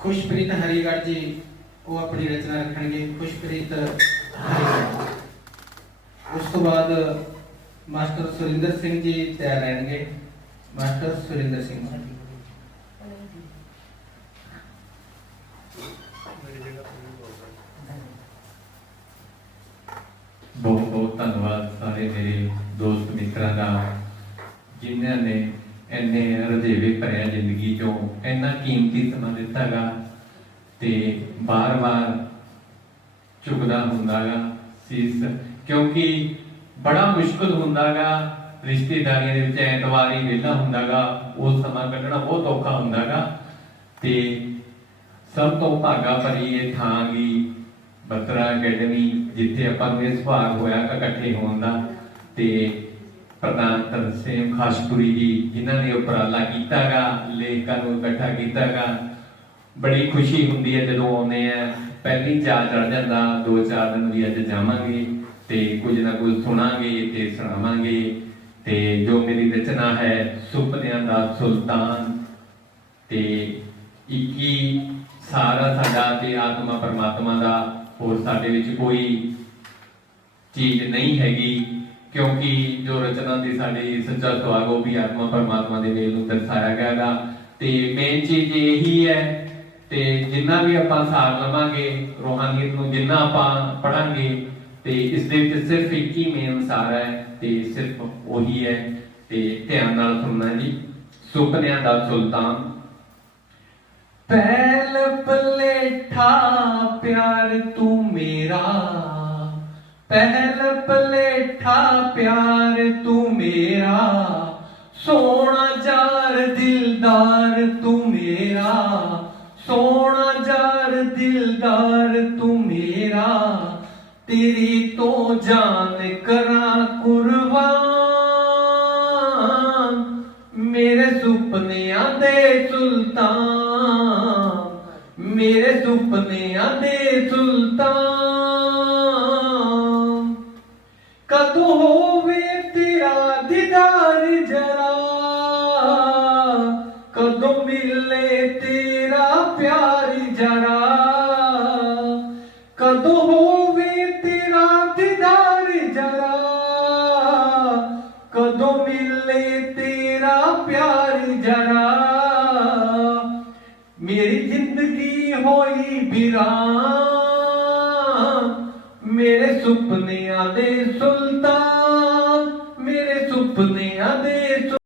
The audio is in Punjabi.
ਖੁਸ਼ਪ੍ਰੀਤ ਹਰੀਗੜ੍ਹ ਜੀ, ਉਹ ਆਪਣੀ ਰਚਨਾ ਰੱਖਣਗੇ, ਖੁਸ਼ਪ੍ਰੀਤ ਉਸ ਤੋਂ ਬਾਅਦ ਮਾਸਟਰ ਸੁਰਿੰਦਰ ਸਿੰਘ ਜੀ ਤਿਆਰ ਰਹਿਣਗੇ। ਮਾਸਟਰ ਸੁਰਿੰਦਰ ਸਿੰਘ ਬਹੁਤ ਬਹੁਤ ਧੰਨਵਾਦ ਸਾਰੇ ਮੇਰੇ ਦੋਸਤ ਮਿੱਤਰਾਂ ਦਾ, ਜਿਨ੍ਹਾਂ ਨੇ ਇੰਨੇ ਰਜੇਵੇ ਭਰਿਆ ਜ਼ਿੰਦਗੀ ਚੋਂ ਇੰਨਾ ਕੀਮਤੀ ਸਮਾਂ ਦਿੱਤਾਗਾ ਤੇ ਬਾਰ-ਬਾਰ ਝੁਕਦਾ ਹੁੰਦਾਗਾ ਸੀਸ, ਕਿਉਂਕਿ ਬੜਾ ਮੁਸ਼ਕਲ ਹੁੰਦਾਗਾ, ਰਿਸ਼ਤੇਦਾਰੀਆਂ ਦੇ ਵਿੱਚ ਐਤਵਾਰ ਵਿਹਲਾ ਹੁੰਦਾਗਾ, ਉਹ ਸਮਾਂ ਕੱਢਣਾ ਬਹੁਤ ਔਖਾ ਹੁੰਦਾਗਾ ਤੇ ਸਭ ਤੋਂ ਭਾਗਾ ਭਰੀ ਇਹ ਥਾਂ ਗੀ ਬਤਰਾ ਅਕੈਡਮੀ, ਜਿੱਥੇ ਆਪਾਂ ਨੂੰ ਇਹ ਸੁਭਾਗ ਹੋਇਆ ਇਕੱਠੇ ਹੋਣ ਦਾ ਤੇ ਪ੍ਰਧਾਨ ਤਰਸੇਮ ਖਾਸਪੁਰੀ ਜੀ, ਜਿਨ੍ਹਾਂ ਨੇ ਉਪਰਾਲਾ ਕੀਤਾਗਾ, ਲੇਖਕਾਂ ਨੂੰ ਇਕੱਠਾ ਕੀਤਾਗਾ। ਬੜੀ ਖੁਸ਼ੀ ਹੁੰਦੀ ਹੈ ਜਦੋਂ ਆਉਂਦੇ ਆ। ਪਹਿਲੀ ਚਾਹ ਚੜ ਜਾਂਦਾ, ਦੋ ਚਾਰ ਦਿਨ ਵੀ ਅੱਜ ਜਾਵਾਂਗੇ ਤੇ ਕੁਝ ਨਾ ਕੁਝ ਸੁਣਾਂਗੇ ਤੇ ਸੁਣਾਵਾਂਗੇ। ਤੇ ਜੋ ਮੇਰੀ ਰਚਨਾ ਹੈ, ਸੁਪਨਿਆਂ ਦਾ ਸੁਲਤਾਨ, ਤੇ 21 ਸਾਰਾ ਸਾਡਾ ਤੇ ਆਤਮਾ ਪਰਮਾਤਮਾ ਦਾ, ਹੋਰ ਸਾਡੇ ਵਿੱਚ ਕੋਈ ਚੀਜ਼ ਨਹੀਂ ਹੈਗੀ। ਕਿਉਂਕਿ ਜੋ ਰਚਨਾ ਦੀ ਸਾਡੀ ਸੱਚਾ ਸੁਆਗ ਉਹ ਵੀ ਆਤਮਾ ਪਰਮਾਤਮਾ ਦੇ ਵੇਲ ਨੂੰ ਦਰਸਾਇਆ ਗਿਆ ਹੈਗਾ। ਤੇ ਮੇਨ ਚੀਜ਼ ਇਹੀ ਹੈ ਤੇ ਜਿੰਨਾ ਵੀ ਆਪਾਂ ਸਾਰ ਲਵਾਂਗੇ, ਰੋਹਾਨੀਅਤ ਨੂੰ ਜਿੰਨਾ ਆਪਾਂ ਪੜਾਂਗੇ, ਤੇ ਇਸ ਦੇ ਵਿੱਚ ਸਿਰਫ ਇੱਕ ਹੀ ਮੇਨ ਸਾਰ ਹੈ ਤੇ ਸਿਰਫ ਉਹੀ ਹੈ ਤੇ ਧਿਆਨ ਨਾਲ ਸੁਣਨਾ ਜੀ। ਸੁਪਨਿਆਂ ਦਾ ਸੁਲਤਾਨ। ਪਹਿਲ ਪਲੇਠਾ, ਪਿਆਰ ਤੂੰ ਮੇਰਾ। ਪਹਿਲ ਪਲੇਠਾ ਪਿਆਰ ਤੂੰ ਮੇਰਾ, ਸੋਹਣਾ ਯਾਰ ਦਿਲਦਾਰ ਤੂੰ ਮੇਰਾ, ਸੋਹਣਾ ਯਾਰ ਦਿਲਦਾਰ ਤੂੰ ਮੇਰਾ, ਤੇਰੀ ਤੋਂ ਜਾਨ ਕਰਾਂ ਕੁਰਬਾਨ। ਮੇਰੇ ਸੁਪਨਿਆਂ ਦੇ ਸੁਲਤਾਨ, ਮੇਰੇ ਸੁਪਨਿਆਂ ਦੇ ਸੁਲਤਾਨ। होवे तेरा दीदार जरा कदों मिले तेरा प्यार जरा, कदों होवे तेरा दीदार जरा कदों मिले तेरा प्यार जरा, मेरी ज़िंदगी होई बिरा ਮੇਰੇ ਸੁਪਨਿਆਂ ਦੇ ਸੁਲਤਾਨ ਮੇਰੇ ਸੁਪਨਿਆਂ ਦੇ